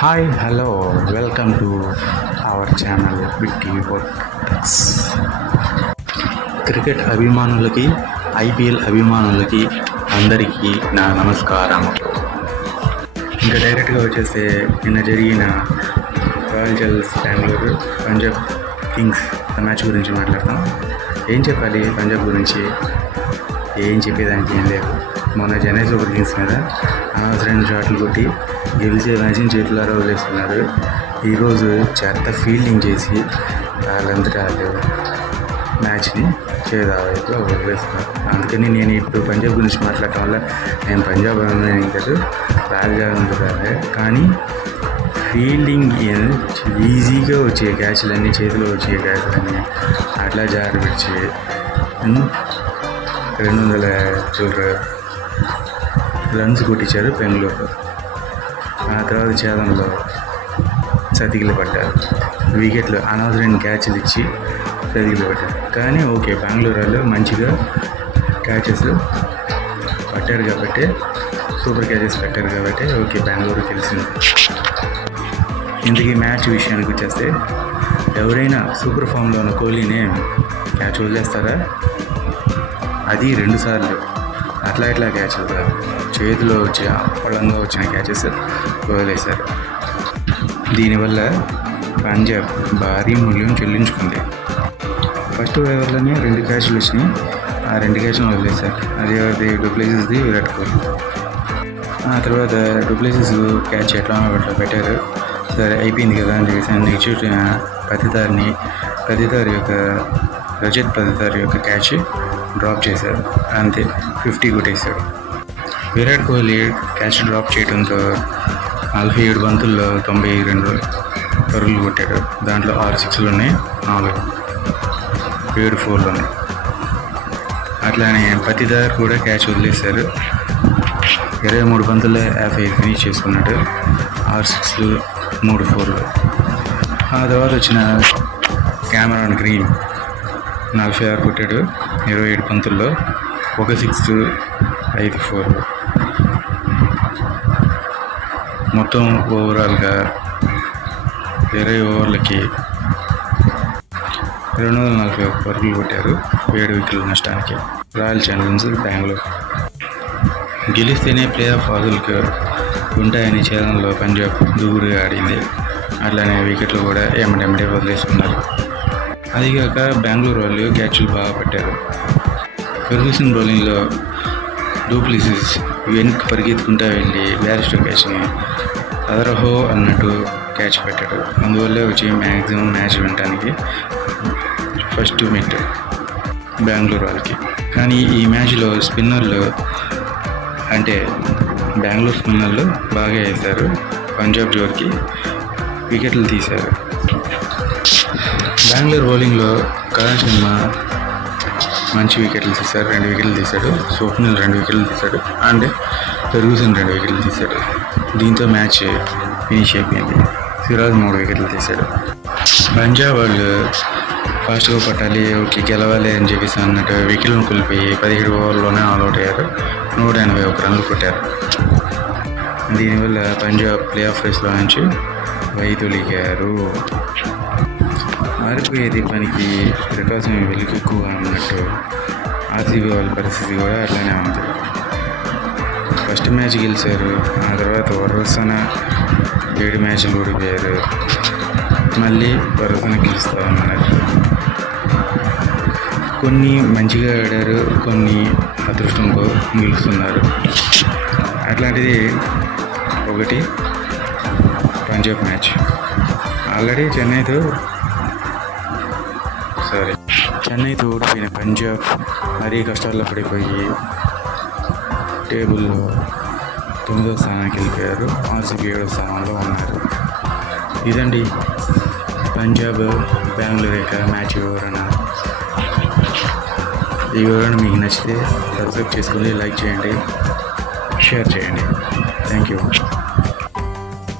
Hi hello welcome to our channel Bitti works. Cricket అభిమానులకి, IPL అభిమానులకి అందరికీ నా నమస్కారం. ఇంకా డైరెక్ట్గా వచ్చేస్తే నిన్న జరిగిన royal challengers Bengaluru Punjab kings match గురించి మాట్లాడతాం. ఏం చెప్పాలి పంజాబ్ గురించి? ఏం చెప్పేదానికి ఏం లేదు. మొన్న చెన్నై సూపర్ కింగ్స్ మీద అనవసరమైన షాట్లు కొట్టి గెలిచే మ్యాచ్ని చేతులారా వదిలేస్తున్నారు. ఈరోజు చెత్త ఫీల్డింగ్ చేసి వాళ్ళంతటా వాళ్ళు మ్యాచ్ని చేదావైపు వదిలేస్తున్నారు. అందుకని నేను ఇప్పుడు పంజాబ్ గురించి మాట్లాడటం వల్ల నేను పంజాబ్ అనేది కాదు, రాజాగా, కానీ ఫీల్డింగ్ ఈజీగా వచ్చే క్యాచ్లన్నీ, చేతిలో వచ్చే క్యాచ్లన్నీ అట్లా జారి పెట్టి 200 రన్స్ కొట్టించారు బెంగళూరు. ఆ తర్వాత ఛేదంలో సతికిలు పడ్డారు. వికెట్లు అనవసరమైన క్యాచ్లు ఇచ్చి సతికిలు పడ్డారు. కానీ ఓకే, బెంగళూరు వాళ్ళు మంచిగా క్యాచెస్ పట్టారు కాబట్టి, సూపర్ క్యాచెస్ పట్టారు కాబట్టి ఓకే, బెంగళూరు తెలిసింది. ఇంతకీ మ్యాచ్ విషయానికి వచ్చేస్తే, ఎవరైనా సూపర్ ఫామ్లో ఉన్న కోహ్లీనే క్యాచ్ వదిలేస్తారా? అది 2 సార్లు. అట్లా క్యాచ్లు కాదు, చేతిలో వచ్చి అప్పళంగా వచ్చిన క్యాచెస్ వదిలేశారు. దీనివల్ల పంజాబ్ భారీ మూల్యం చెల్లించుకుంది. ఫస్ట్ ఓవర్లోనే 2 క్యాచ్లు వచ్చినాయి. ఆ 2 క్యాచ్లు వదిలేశారు. అది డూప్లెసిస్ది, విరాట్ కోహ్లీ. ఆ తర్వాత డూప్లెసిస్ క్యాచ్ ఎట్లా పెట్టారు. సరే అయిపోయింది కదా అని చెప్పేసి నెక్స్ట్ రజత్ పతిదార్ యొక్క క్యాచ్ డ్రాప్ చేశారు. అంతే, 50 కొట్టేశారు. విరాట్ కోహ్లీ క్యాచ్ డ్రాప్ చేయడంతో 47 బంతుల్లో 92 పరుగులు కొట్టాడు. దాంట్లో 6 సిక్స్లు ఉన్నాయి, 7 ఫోర్లు ఉన్నాయి. అట్లానే పతిదార్ కూడా క్యాచ్ వదిలేశారు. 23 బంతుల్లో 55 ఫినిష్ చేసుకున్నాడు, 6 సిక్స్లు 3 ఫోర్లు. ఆ తర్వాత వచ్చిన కెమెరాన్ గ్రీన్ 46 కొట్టాడు, 27 బంతుల్లో 1 సిక్స్ 5 ఫోర్లు. మొత్తం ఓవరాల్గా 20 ఓవర్లకి 241 పరుగులు కొట్టారు, 7 వికెట్ల నష్టానికి. రాయల్ ఛాలెంజర్స్ బెంగళూరు గెలిస్తేనే ప్లే ఆఫ్ ఆదులకు ఉంటాయని ఛేదంలో పంజాబ్ దూకుడుగా ఆడింది. అట్లానే వికెట్లు కూడా ఎమ్మడెమ్మడే వదిలేసుకున్నారు. అదిగాక బెంగళూరు వాళ్ళు క్యాచ్లు బాగా పట్టారు. ఫెర్గ్యూసన్ బౌలింగ్లో డూప్లెసిస్ వెనక్కి పరిగెత్తుకుంటూ వెళ్ళి బ్యారిస్టో క్యాచ్ని అదరహో అన్నట్టు క్యాచ్ పెట్టాడు. అందువల్లే వచ్చి మ్యాక్సిమం మ్యాచ్ వినడానికి ఫస్ట్ మినిట్ బెంగళూరు వాళ్ళకి. కానీ ఈ మ్యాచ్లో స్పిన్నర్లు, అంటే బెంగళూరు స్పిన్నర్లు బాగా వేశారు. పంజాబ్ జోర్కి వికెట్లు తీశారు. బెంగళూరు బౌలింగ్లో కరణ్ శర్మ మంచి వికెట్లు తీశారు, 2 వికెట్లు తీశాడు. స్వప్నిల్ 2 వికెట్లు తీశాడు. అండ్ ఫెర్గ్యూసన్ 2 వికెట్లు తీశాడు. దీంతో మ్యాచ్ ఫినిష్ అయిపోయింది. సిరాజ్ 3 వికెట్లు తీశాడు. పంజాబ్ వాళ్ళు ఫాస్ట్గా పట్టాలి, ఓకే గెలవాలి అని చెప్పేసి అన్నట్టు వికెట్లను కోల్పోయి 17 ఓవర్లోనే ఆల్అవుట్ అయ్యారు. 181 రన్లు కొట్టారు. దీనివల్ల పంజాబ్ ప్లే ఆఫ్ రేస్లో నుంచి వైదొలిగారు. మారిపోయేది పనికి ప్రకాశం వెలుగు ఎక్కువ అన్నట్టు ఆర్సీబీ వాళ్ళ పరిస్థితి కూడా అట్లానే ఉంది. ఫస్ట్ మ్యాచ్ గెలిచారు, ఆ తర్వాత వరుసన 7 మ్యాచ్లు ఓడిపోయారు. మళ్ళీ వరుసన గెలుస్తామన్నారు. కొన్ని మంచిగా ఆడారు, కొన్ని అదృష్టంతో గెలుస్తున్నారు. అట్లాంటిది ఒకటి పంజాబ్ మ్యాచ్. ఆల్రెడీ చెన్నైతో ఓడిపోయిన పంజాబ్ మరీ కష్టాల్లో పడిపోయి టేబుల్లో 9వ స్థానానికి వెళ్ళిపోయారు. ఆర్సీబీ 7వ స్థానంలో ఉన్నారు. ఇదండి పంజాబ్ బెంగళూరు యొక్క మ్యాచ్ వివరణ. ఈ వివరణ మీకు నచ్చితే సబ్స్క్రైబ్ చేసుకొని లైక్ చేయండి, షేర్ చేయండి. Thank you.